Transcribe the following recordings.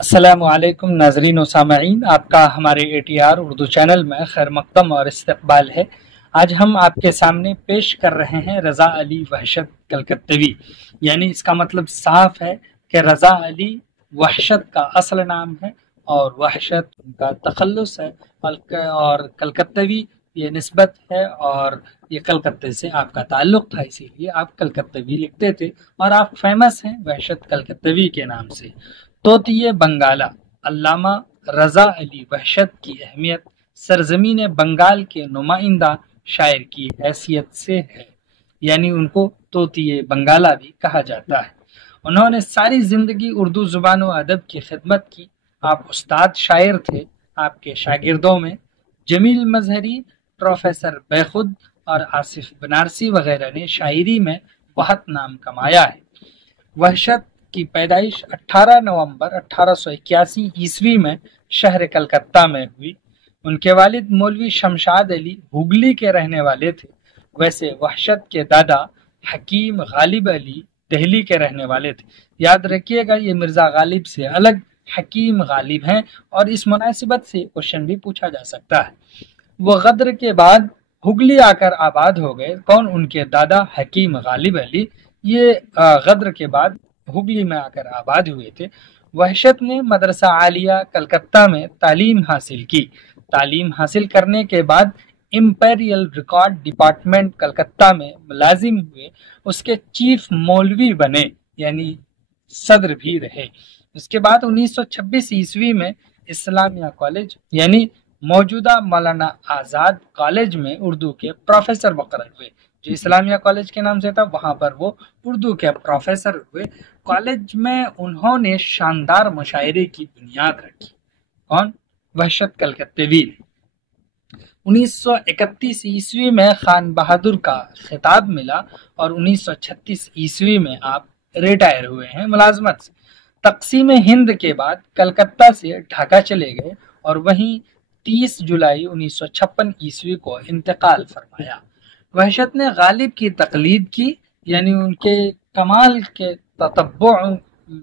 السلام علیکم ناظرین و سامعین، آپ کا ہمارے ATR اردو چینل میں خیر مقدم اور استقبال ہے۔ آج ہم آپ کے سامنے پیش کر رہے ہیں رضا علی وحشت کلکتوی، یعنی اس کا مطلب صاف ہے کہ رضا علی وحشت کا اصل نام ہے اور وحشت ان کا تخلص ہے، اور کلکتوی یہ نسبت ہے، اور یہ کلکتے سے آپ کا تعلق تھا، اسی لیے آپ کلکتوی لکھتے تھے اور آپ فیمس ہیں وحشت کلکتوی کے نام سے۔ طوطئ بنگالہ علامہ رضا علی وحشت کی اہمیت سرزمین بنگال کے نمائندہ شاعر کی حیثیت سے ہے، یعنی ان کو طوطئ بنگالہ بھی کہا جاتا ہے۔ انہوں نے ساری زندگی اردو زبان و ادب کی خدمت کی۔ آپ استاد شاعر تھے۔ آپ کے شاگردوں میں جمیل مظہری، پروفیسر بیخود اور آصف بنارسی وغیرہ نے شاعری میں بہت نام کمایا ہے۔ وحشت کی پیدائش 18 نومبر 1881 عیسوی میں شہر کلکتہ میں ہوئی۔ ان کے والد مولوی شمشاد علی ہگلی کے رہنے والے تھے۔ ویسے وحشت کے دادا حکیم غالب علی دہلی کے رہنے والے تھے۔ یاد رکھیے گا، یہ مرزا غالب سے الگ حکیم غالب ہیں، اور اس مناسبت سے کوشچن بھی پوچھا جا سکتا ہے۔ وہ غدر کے بعد ہگلی آ کر آباد ہو گئے۔ کون؟ ان کے دادا حکیم غالب علی، یہ غدر کے بعد ہگلی میں آ کر آباد ہوئے تھے۔ وحشت نے مدرسہ عالیہ کلکتہ میں تعلیم حاصل کی۔ تعلیم حاصل کرنے کے بعد امپیریل ریکارڈ ڈپارٹمنٹ کلکتہ میں ملازم ہوئے۔ اس کے چیف مولوی بنے، یعنی صدر بھی رہے۔ اس کے بعد 1926 عیسوی میں اسلامیہ کالج یعنی موجودہ مولانا آزاد کالج میں اردو کے پروفیسر مقرر ہوئے۔ جو اسلامیہ کالج کے نام سے تھا، وہاں پر وہ اردو کے پروفیسر ہوئے۔ کالج میں انہوں نے شاندار مشاعرے کی بنیاد رکھی۔ کون؟ وحشت کلکتوی نے۔ 1931 عیسوی میں خان بہادر کا خطاب ملا اور 1936 عیسوی میں آپ ریٹائر ہوئے ہیں ملازمت سے۔ تقسیم ہند کے بعد کلکتہ سے ڈھاکہ چلے گئے اور وہیں 30 جولائی 1956 عیسوی کو انتقال فرمایا۔ وحشت نے غالب کی تقلید کی، یعنی ان کے کمال کے تتبع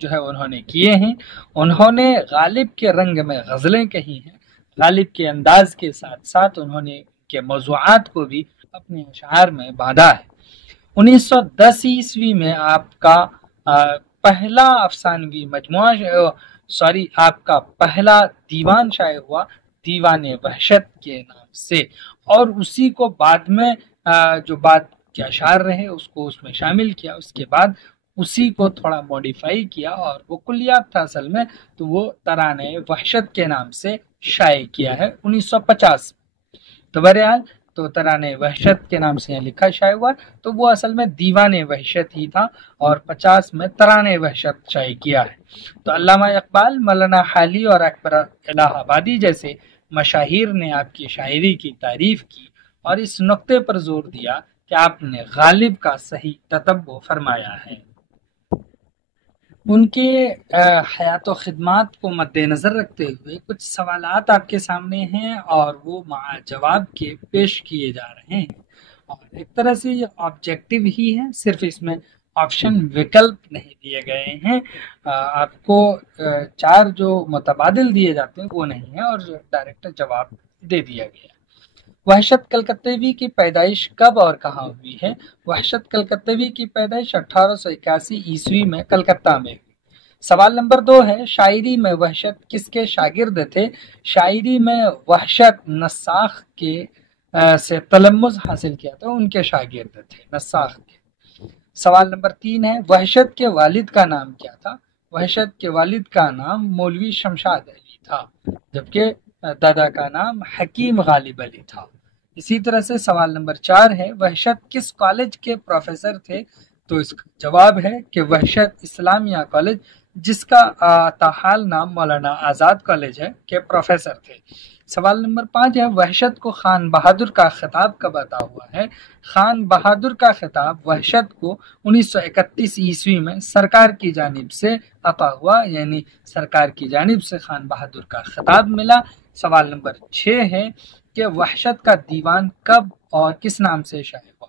جو ہے انہوں نے کیے ہیں۔ انہوں نے غالب کے رنگ میں غزلیں کہی ہیں۔ غالب کے انداز کے ساتھ ساتھ انہوں نے کے موضوعات کو بھی اپنے اشعار میں باندھا ہے۔ 1910 عیسوی میں آپ کا پہلا افسانوی مجموعہ آپ کا پہلا دیوان شائع ہوا، دیوان وحشت کے نام سے، اور اسی کو بعد میں جو بعد کے اشعار رہے اس کو اس میں شامل کیا۔ اس کے بعد اسی کو تھوڑا موڈیفائی کیا اور وہ کلیات تھا اصل میں، تو وہ ترانے وحشت کے نام سے شائع کیا ہے 1950۔ تو بہرحال تو ترانے وحشت کے نام سے لکھا شائع ہوا، تو وہ اصل میں دیوان وحشت ہی تھا، اور 50 میں ترانے وحشت شائع کیا ہے۔ تو علامہ اقبال، مولانا حالی اور اکبر الہ آبادی جیسے مشاہیر نے آپ کی شاعری کی تعریف کی اور اس نقطے پر زور دیا کہ آپ نے غالب کا صحیح تتبع فرمایا ہے۔ ان کے حیات و خدمات کو مد نظر رکھتے ہوئے کچھ سوالات آپ کے سامنے ہیں، اور وہ مع جواب کے پیش کیے جا رہے ہیں، اور ایک طرح سے یہ آبجیکٹیو ہی ہے، صرف اس میں آپشن وکلپ نہیں دیے گئے ہیں۔ آپ کو 4 جو متبادل دیے جاتے ہیں وہ نہیں ہیں، اور ڈائریکٹ جواب دے دیا گیا۔ وحشت کلکتوی کی پیدائش کب اور کہاں ہوئی ہے؟ وحشت کلکتوی کی پیدائش 1881 عیسوی میں کلکتہ میں ہوئی۔ سوال نمبر 2 ہے، شاعری میں وحشت کس کے شاگرد تھے؟ شاعری میں وحشت نساخ کے سے تلمذ حاصل کیا تھا، ان کے شاگرد تھے نساخ کے۔ سوال نمبر 3 ہے، وحشت کے والد کا نام کیا تھا؟ وحشت کے والد کا نام مولوی شمشاد علی تھا، جبکہ دادا کا نام حکیم غالب علی تھا۔ اسی طرح سے سوال نمبر 4 ہے، وحشت کس کالج کے پروفیسر تھے؟ تو اس کا جواب ہے کہ وحشت اسلامیہ کالج، جس کا تاحال نام مولانا آزاد کالج ہے، کے پروفیسر تھے۔ سوال نمبر 5 ہے، وحشت کو خان بہادر کا خطاب کب عطا ہوا ہے؟ خان بہادر کا خطاب وحشت کو 1931 عیسوی میں سرکار کی جانب سے عطا ہوا، یعنی سرکار کی جانب سے خان بہادر کا خطاب ملا۔ سوال نمبر 6 ہے کہ وحشت کا دیوان کب اور کس نام سے شائع ہوا؟